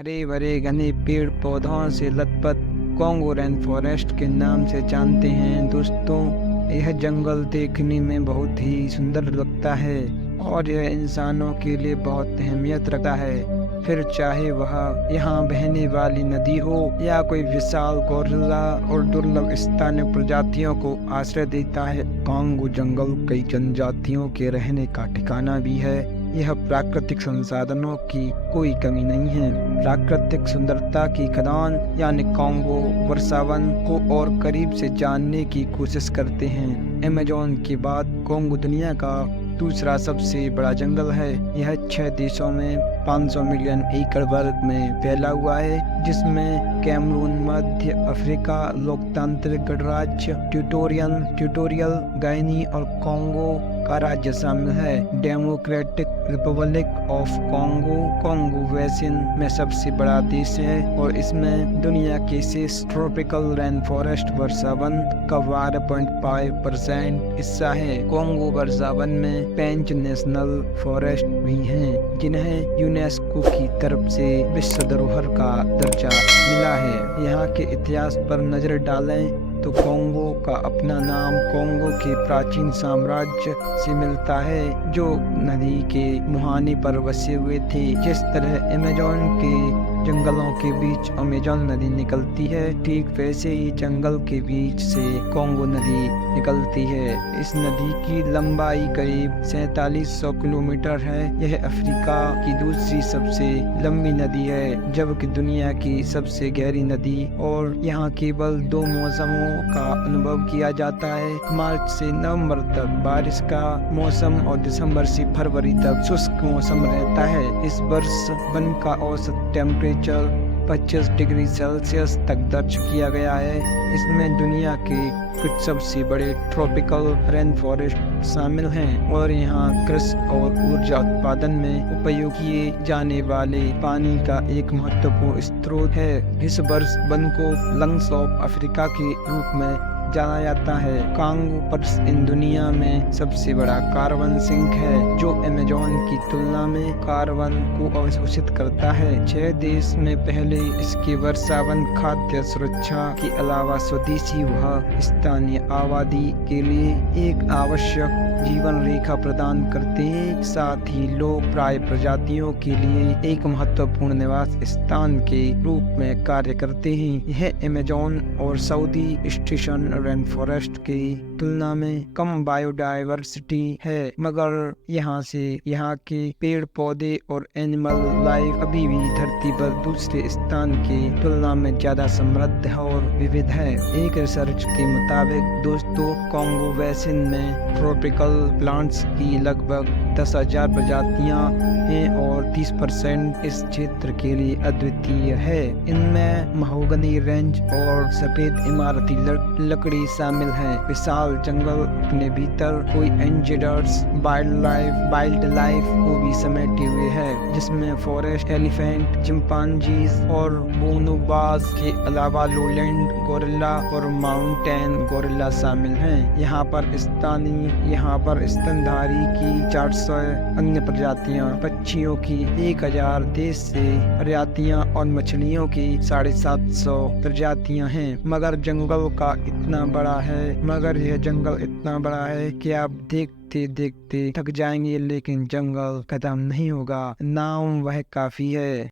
हरे भरे घने पेड़ पौधों से लथपथ कॉन्गो रेन फॉरेस्ट के नाम से जानते हैं दोस्तों। यह जंगल देखने में बहुत ही सुंदर लगता है और यह इंसानों के लिए बहुत अहमियत रखता है। फिर चाहे वह यहाँ बहने वाली नदी हो या कोई विशाल गोरिल्ला और दुर्लभ स्थानीय प्रजातियों को आश्रय देता है। कॉन्गो जंगल कई जनजातियों के रहने का ठिकाना भी है। यह प्राकृतिक संसाधनों की कोई कमी नहीं है। प्राकृतिक सुंदरता की खदान यानी कॉन्गो वर्षावन को और करीब से जानने की कोशिश करते हैं। अमेज़न के बाद कॉन्गो दुनिया का दूसरा सबसे बड़ा जंगल है। यह 6 देशों में 500 मिलियन एकड़ वर्ग में फैला हुआ है, जिसमें कैमरून, मध्य अफ्रीका, लोकतांत्रिक गणराज्य ट्यूटोरियल गाइनी और कॉन्गो का राज्य शामिल है। Democratic Republic of Congo basin में सबसे बड़ा देश है और इसमें दुनिया के शेष ट्रॉपिकल रेन फॉरेस्ट वर्षावन का 12.5% हिस्सा है। कॉन्गो वर्षावन में 5 नेशनल फॉरेस्ट भी हैं, जिन्हें यूनेस्को की तरफ से विश्व धरोहर का दर्जा मिला है। यहाँ के इतिहास पर नजर डालें तो कॉन्गो का अपना नाम कॉन्गो के प्राचीन साम्राज्य से मिलता है, जो नदी के मुहाने पर बसे हुए थे। जिस तरह अमेज़न के जंगलों के बीच अमेज़न नदी निकलती है, ठीक वैसे ही जंगल के बीच से कॉन्गो नदी निकलती है। इस नदी की लंबाई करीब 4700 किलोमीटर है। यह अफ्रीका की दूसरी सबसे लंबी नदी है, जबकि दुनिया की सबसे गहरी नदी। और यहाँ केवल 2 मौसमों का अनुभव किया जाता है, मार्च से नवंबर तक बारिश का मौसम और दिसंबर से फरवरी तक शुष्क मौसम रहता है। इस वर्ष वन का औसत टेम्परेचर 25 डिग्री सेल्सियस तक दर्ज किया गया है। इसमें दुनिया के कुछ सबसे बड़े ट्रॉपिकल रेन फॉरेस्ट शामिल हैं और यहाँ कृषि और ऊर्जा उत्पादन में उपयोग किए जाने वाले पानी का एक महत्वपूर्ण स्रोत है। इस वर्ष वन को लंग्स ऑफ अफ्रीका के रूप में जाना जाता है। कॉन्गो पर इन दुनिया में सबसे बड़ा कार्बन सिंक है, जो अमेज़न की तुलना में कार्बन को अवशोषित करता है। 6 देश में पहले इसके वर्षावन खाद्य सुरक्षा के अलावा स्वदेशी व स्थानीय आबादी के लिए एक आवश्यक जीवन रेखा प्रदान करते हैं। साथ ही लोग प्राय प्रजातियों के लिए एक महत्वपूर्ण निवास स्थान के रूप में कार्य करते हैं। यह अमेज़न और सऊदी स्टेशन रेन फॉरेस्ट की तुलना में कम बायोडायवर्सिटी है, मगर यहाँ के पेड़ पौधे और एनिमल लाइफ अभी भी धरती पर दूसरे स्थान की तुलना में ज्यादा समृद्ध और विविध है। एक रिसर्च के मुताबिक दोस्तों, कॉन्गो बेसिन में ट्रॉपिकल प्लांट्स की लगभग 10,000 प्रजातियां हैं और 30% इस क्षेत्र के लिए अद्वितीय है। इनमें महोगनी रेंज और सफेद इमारती लकड़ी शामिल है। विशाल जंगल अपने भीतर कोई एंडेंजर्ड वाइल्ड लाइफ को भी समेटे हुए है, जिसमें फॉरेस्ट एलिफेंट, चिंपांजीज और बोनोबोस के अलावा लोलैंड गोरिल्ला और माउंटेन गोरिल्ला शामिल हैं। यहाँ पर स्तनधारी की 400 अन्य प्रजातियां, पक्षियों की 1000 देश से प्रजातियां और मछलियों की 750 प्रजातियां हैं। मगर यह जंगल इतना बड़ा है कि आप देखते देखते थक जाएंगे, लेकिन जंगल खत्म नहीं होगा। नाम वह काफी है।